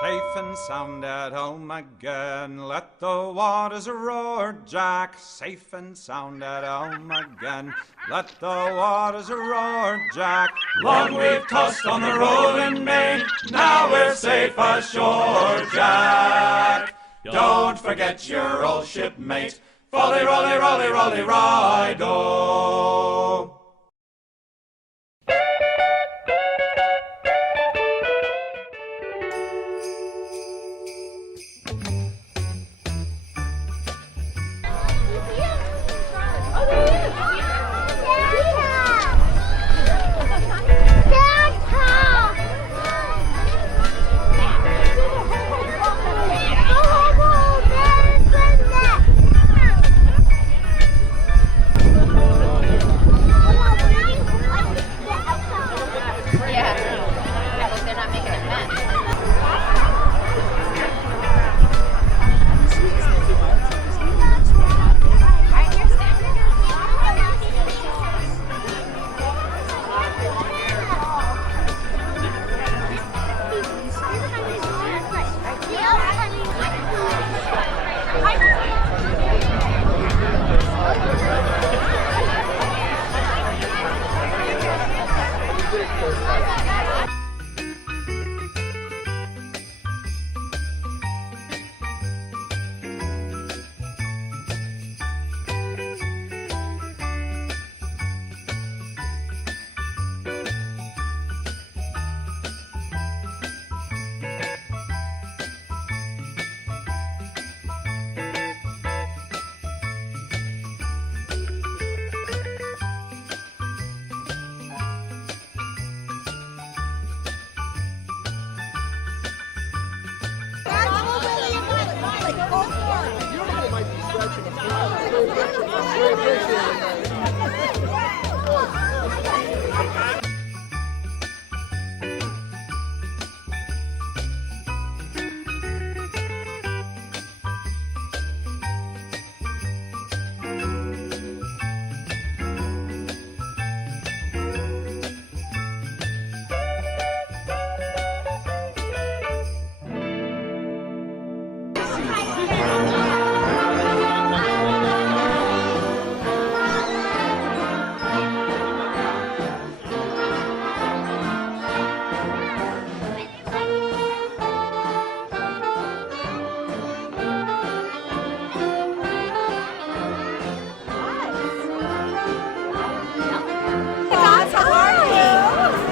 Safe and sound at home again. Let the waters roar, Jack. Safe and sound at home again. Let the waters roar, Jack. Long we've tossed on the rolling main. Now we're safe ashore, Jack. Don't forget your old shipmate. Folly, rolly, rolly, rolly, ride-o.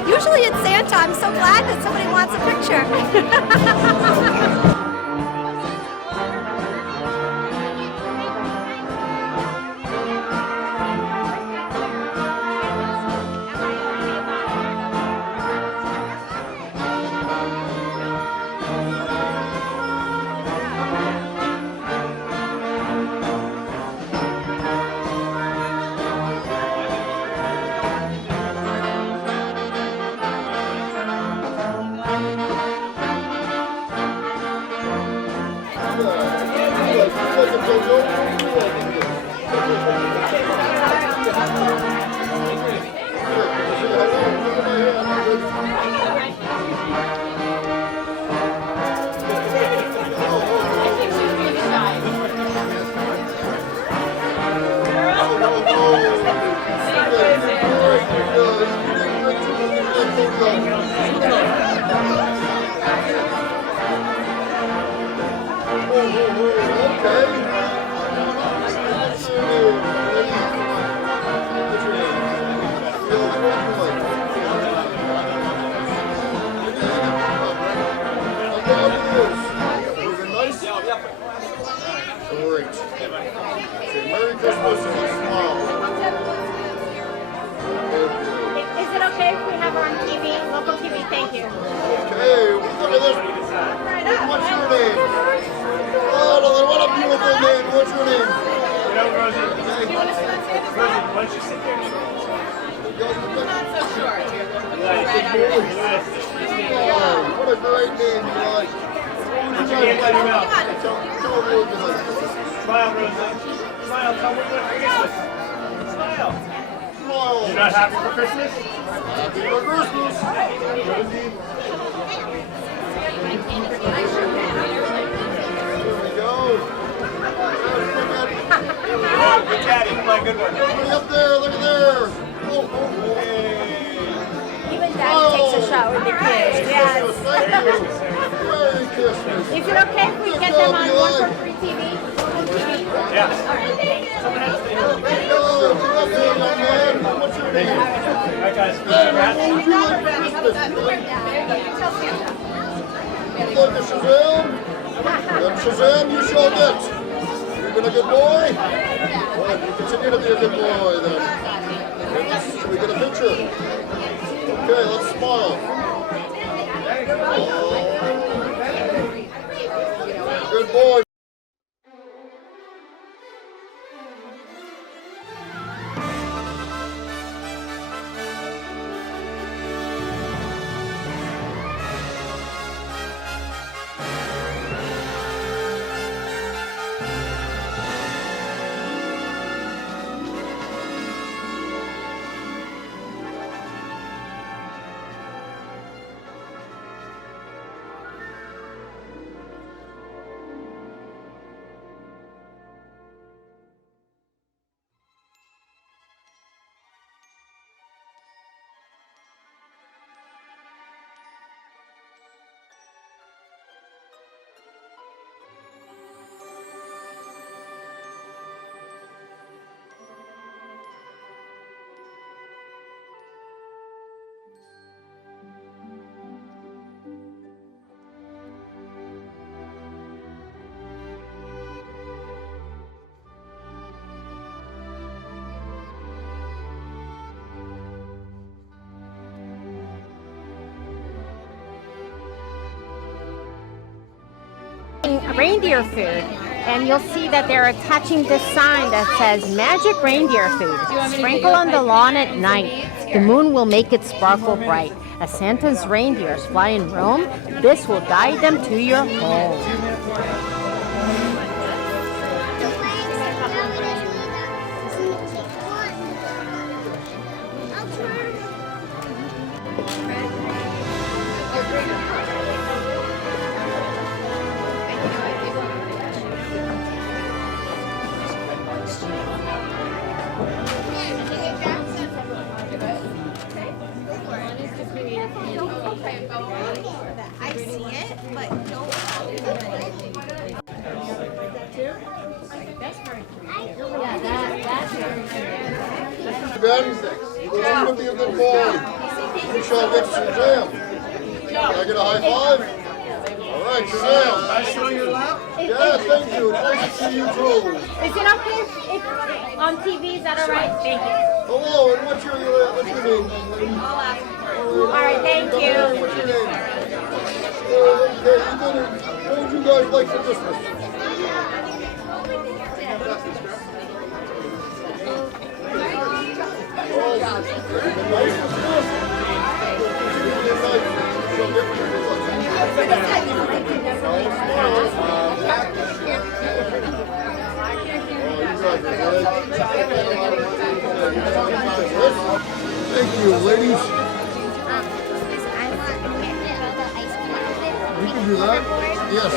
Usually it's Santa. I'm so glad that somebody wants a picture. Is it okay if we have her on TV, local TV? Thank you. Okay, look at this. What's your name? Oh, what a beautiful name. What's your name? Rosie. Rosie, why don't you sit there? Not so short. What a great name you like. Put your hands on your mouth. Smile, Rosie. Smile, tell me what Christmas. Smile. You're not happy for Christmas? Happy for Christmas. Rosie. good one. Everybody up there, look at there. Oh. Even Dad takes a shot with the kids. Yes. Thank you. Merry Christmas. Is it okay if we get them on one for free TV? Yes. Oh, good young man. What's your name? All right, guys. What would you like for Christmas? Look at Shazam. And Shazam, you shall get. You've been a good boy? Well, you continue to be a good boy then. Should we get a picture? Okay, let's smile. Good boy. Reindeer food, and you'll see that they're attaching this sign that says magic reindeer food. Sprinkle on the lawn at night. The moon will make it sparkle bright. As Santa's reindeers fly in Rome, this will guide them to your home. I see it, but don't. Ben, continue to be a good boy. You shall get Shazam. Can I get a high five? All right, Shazam. Nice showing your lap. Yeah, thank you. It's nice to see you too. Is it okay if on TV? Is that all right? Thank you. Hello, and what's your name? All right, thank you. What's your name? Okay, what would you guys like for Christmas? Thank you, ladies. You can do that. Yes.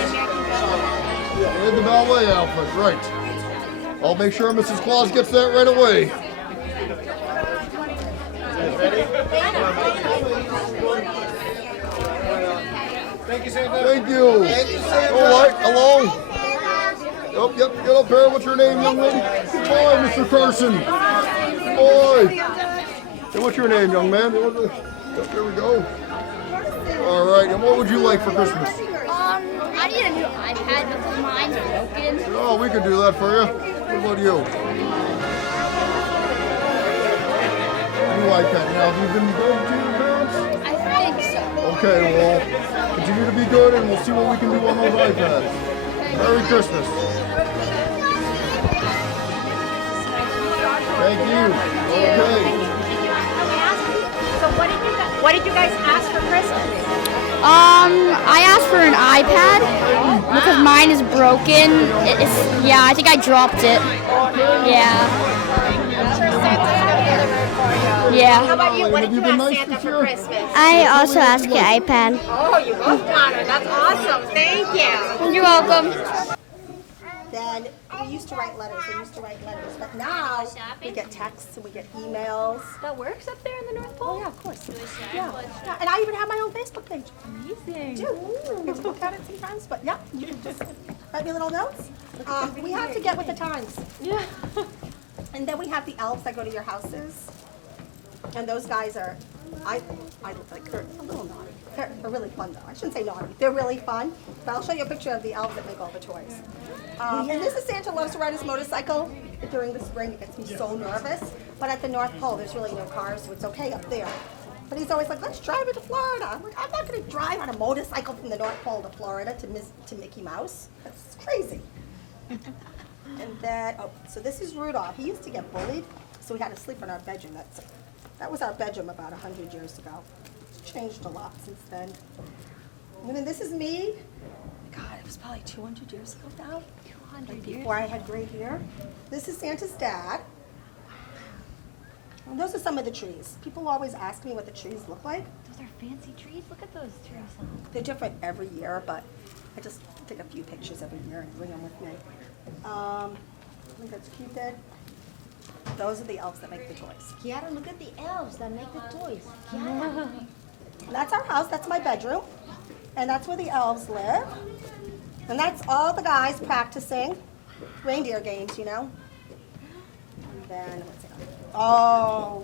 And the ballet outfit, right. I'll make sure Mrs. Claus gets that right away. Thank you, Santa. Thank you. All right, hello. Yep, get up here. What's your name, young lady? Good boy, Mr. Carson. Good boy. And what's your name, young man? Yep, there we go. All right, and what would you like for Christmas? I need a new iPad because mine's broken. Oh, we can do that for you. What about you? New iPad. Now, have you been good to your parents? I think so. Okay, well, continue to be good, and we'll see what we can do on those iPads. Merry Christmas. Thank you. Okay. So what did you guys ask for Christmas? I asked for an iPad because mine is broken. Yeah, I think I dropped it. Yeah. Yeah. How about you? What did you been ask nice Santa this for year? Christmas? I also asked an iPad. Oh, you both got her. That's awesome. Thank you. You're welcome. Dad, we used to write letters. We used to write letters, but now we get texts and we get emails. That works up there in the North Pole? Oh yeah, of course. Yeah. And I even have my own Facebook page. Amazing. Do. You get to look at it sometimes, but yeah, you can just write me little notes. We have to get with the times. Yeah. And then we have the elves that go to your houses, and those guys are, I like, they're a little naughty. They're really fun though. I shouldn't say naughty. They're really fun. But I'll show you a picture of the elves that make all the toys. And this is Santa loves to ride his motorcycle during the spring. It gets me so nervous. But at the North Pole, there's really no cars, so it's okay up there. But he's always like, let's drive it to Florida. I'm like, I'm not going to drive on a motorcycle from the North Pole to Florida to Mickey Mouse. That's crazy. And then, oh, so this is Rudolph. He used to get bullied, so we had to sleep in our bedroom. That was our bedroom about 100 years ago. It's changed a lot since then. And then this is me. God, it was probably 200 years ago now. 200 years? Before I had gray hair. This is Santa's dad. And those are some of the trees. People always ask me what the trees look like. Those are fancy trees. Look at those trees. They're different every year, but I just take a few pictures every year and bring them with me. I think that's Cupid. Those are the elves that make the toys. Kiara, look at the elves that make the toys. That's our house. That's my bedroom. And that's where the elves live. And that's all the guys practicing reindeer games, you know. And then, what's it? Oh,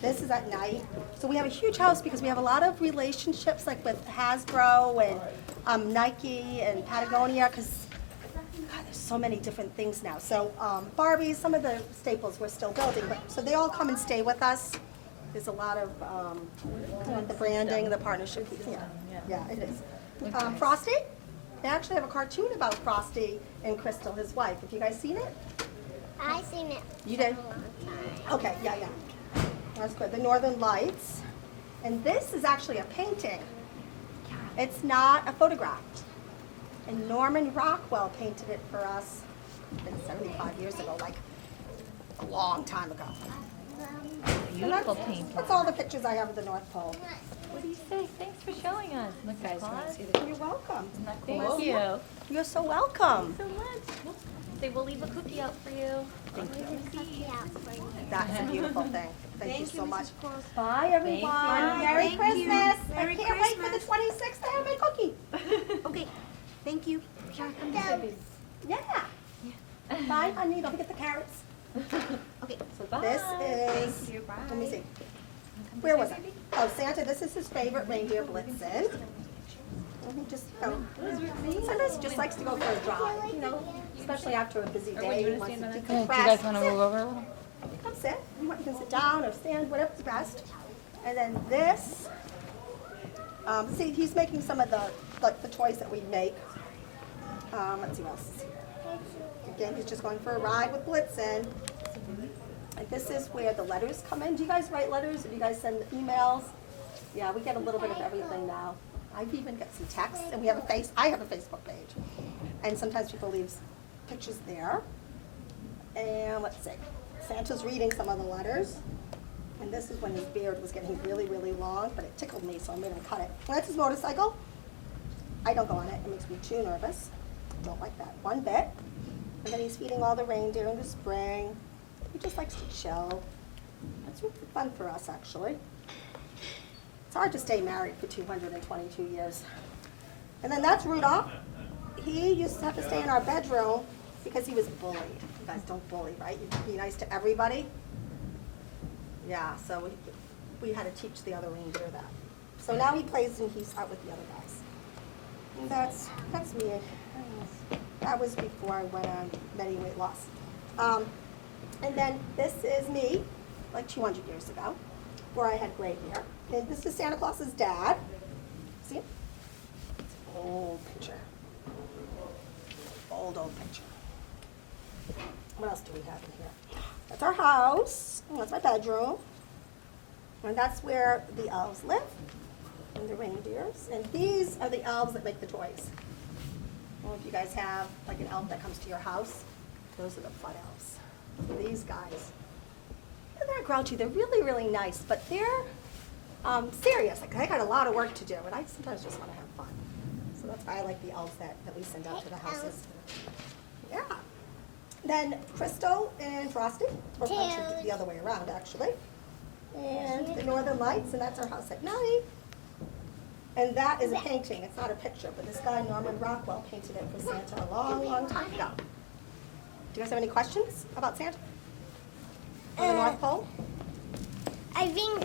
this is at night. So we have a huge house because we have a lot of relationships like with Hasbro and Nike and Patagonia because there's so many different things now. So Barbies, some of the staples we're still building, but so they all come and stay with us. There's a lot of the branding, the partnership. Yeah, it is. Frosty, they actually have a cartoon about Frosty and Crystal, his wife. Have you guys seen it? I seen it. You did? Okay, yeah. That's good. The Northern Lights. And this is actually a painting. It's not a photograph. And Norman Rockwell painted it for us, it's been 75 years ago, like a long time ago. Beautiful painting. That's all the pictures I have of the North Pole. What do you say? Thanks for showing us. Look, guys, want to see the You're welcome. Isn't that cool? Thank you. You're so welcome. So much. Say we'll leave a cookie out for you. Thank you. Yeah, for you. That's a beautiful thing. Thank you so much. Claus. Bye, everyone. Merry Thank Christmas. you. I Merry can't wait for the 26th to have my cookie. Okay, thank you. Yeah. Bye, honey. Don't forget the carrots. Okay, So this is, let me see. Where was I? Oh, Santa, this is his favorite reindeer, Blitzen. And he just, sometimes he just likes to go for a drive, you know, especially after a busy day. He wants to decompress. Do you guys want to move over a little? Come sit. You can sit down or stand, whatever's best. And then this, see, he's making some of the toys that we make. Let's see what else is here. Again, he's just going for a ride with Blitzen. And this is where the letters come in. Do you guys write letters? Do you guys send emails? Yeah, we get a little bit of everything now. I've even got some texts, and I have a Facebook page. And sometimes people leave pictures there. And let's see. Santa's reading some of the letters. And this is when his beard was getting really, really long, but it tickled me, so I made him cut it. And that's his motorcycle. I don't go on it. It makes me too nervous. Don't like that one bit. And then he's feeding all the reindeer in the spring. He just likes to chill. That's really fun for us, actually. It's hard to stay married for 222 years. And then that's Rudolph. He used to have to stay in our bedroom because he was bullied. You guys don't bully, right? You be nice to everybody. Yeah, so we had to teach the other reindeer that. So now he plays and he's out with the other guys. And that's me. That was before I went on many weight loss. And then this is me, like 200 years ago, where I had gray hair. And this is Santa Claus's dad. See it? It's an old picture. Old picture. What else do we have in here? That's our house. And that's my bedroom. And that's where the elves live. And the reindeers. And these are the elves that make the toys. Well, if you guys have like an elf that comes to your house, those are the fun elves. These guys, they're grouchy. They're really, really nice, but they're serious. Like they got a lot of work to do, and I sometimes just want to have fun. So that's why I like the elves that we send out to the houses. Yeah. Then Crystal and Frosty, or actually the other way around, actually. And the Northern Lights, and that's our house at night. And that is a painting. It's not a picture, but this guy, Norman Rockwell, painted it for Santa a long, long time ago. Do you guys have any questions about Santa? Or the North Pole? I think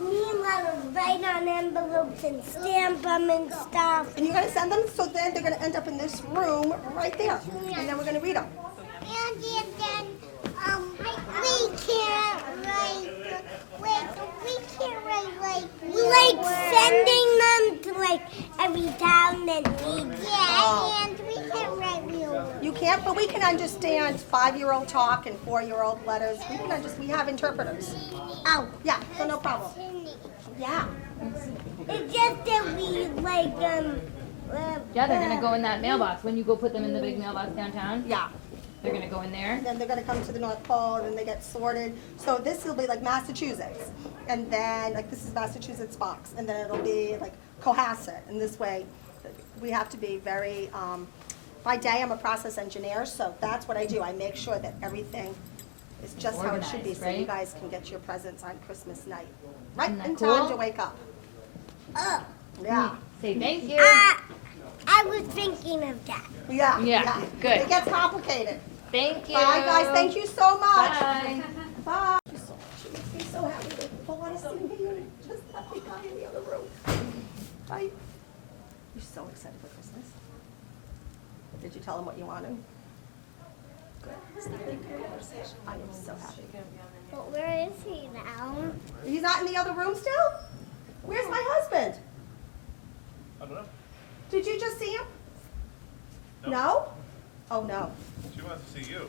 we want to write on envelopes and stamp them and stuff. And you're going to send them, so then they're going to end up in this room right there. And then we're going to read them. And then we can't write like sending them to like every town that needs it. And we can't write real words. You can't, but we can understand 5-year-old talk and 4-year-old letters. We have interpreters. Oh, Yeah, so no problem. Yeah. it's just that we like Yeah, they're gonna go in that mailbox when you go put them in the big mailbox downtown. Yeah. They're gonna go in there. And then they're going to come to the North Pole, and then they get sorted. So this will be like Massachusetts, and then like this is Massachusetts box, and then it'll be like Cohasset. And this way, we have to be very. By day, I'm a process engineer, so that's what I do. I make sure that everything is just how it should be, Organized, so you right? guys can get your presents on Christmas night, right Isn't that in time cool? to wake up. oh. Yeah. Say thank you. I was thinking of that. Yeah. Yeah, good. It gets complicated. Thank you. Bye, guys. Thank you so much. Bye. Bye. She makes me so happy that people want to see me and just let me guy in the other room. Bye. You're so excited for Christmas. Did you tell him what you wanted? Good. I am so happy. But where is he now? He's not in the other room still? Where's my husband? I don't know. Did you just see him? No? Oh, no. She wants to see you.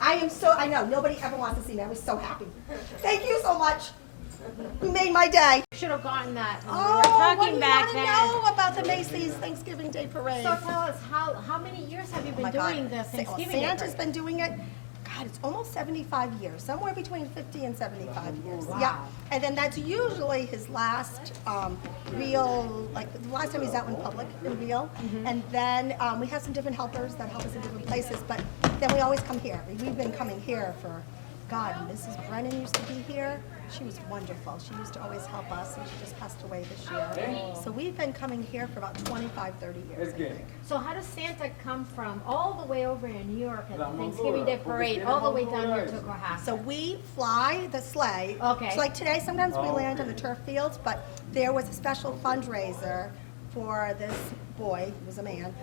I know, nobody ever wants to see me. I was so happy. Thank you so much. You made my day. Should have gotten that when we Oh, were what do talking you back want to then. know about the Macy's Thanksgiving Day Parade? So tell us, how many years have you Oh been my God. doing the Well, Thanksgiving Day Santa's parade? been doing it, God, it's almost 75 years, somewhere between 50 and 75 years. Wow. Yeah, and then that's usually his last real, like the last time he's out in public and real. And then we have some different helpers that help us in different places, but then we always come here. We've been coming here for, God, Mrs. Brennan used to be here. She was wonderful. She used to always help us, and she just passed away this year. So we've been coming here for about 25, 30 years, I think. So how does Santa come from all the way over in New York at the Thanksgiving Day parade, all the way down here to Cohasset? So we fly the sleigh. Okay. So like today, sometimes we land on the turf fields, but there was a special fundraiser for this boy, who was a man,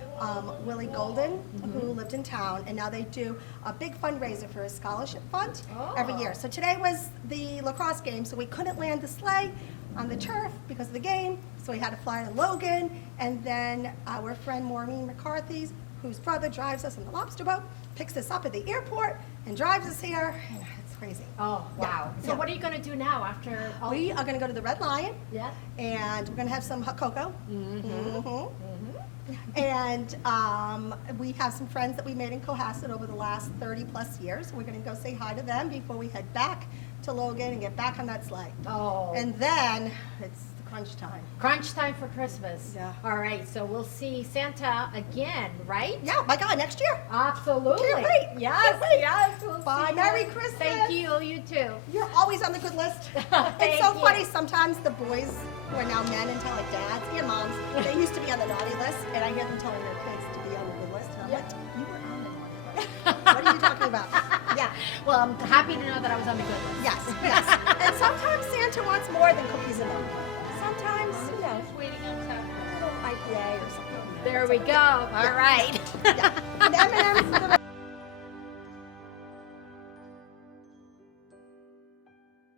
Willie Golden, who lived in town, and now they do a big fundraiser for his scholarship fund every year. So today was the lacrosse game, so we couldn't land the sleigh on the turf because of the game, so we had to fly to Logan, and then our friend Maureen McCarthy, whose brother drives us in the lobster boat, picks us up at the airport and drives us here, and it's crazy. Oh, wow. So Yeah. what are you going to do now after all? We are gonna go to the Red Lion, Yeah. and we're gonna have some hot cocoa. And we have some friends that we made in Cohasset over the last 30 plus years. We're gonna go say hi to them before we head back to Logan and get back on that sleigh. Oh. And then it's the crunch time. Crunch time for Christmas. Yeah. All right, so we'll see Santa again, right? Yeah, my God, next year. Absolutely. Can't wait. Yes, Can't wait. yes. We'll Bye, see Merry you. Christmas. Thank you, you too. You're always on the good list. It's Thank so you. funny, sometimes the boys who are now men and tell like dads and moms, they used to be on the naughty list, and I hear them telling their kids to be on the good list, and I'm like, you were on the naughty list. What are you talking about? Yeah, Well, I'm happy to know that I was on the good list. yes, yes. And sometimes Santa wants more than cookies and milk. Sometimes, you know, Waiting outside. a little IPA or something. There we go. All right. Yeah. And M&M's for the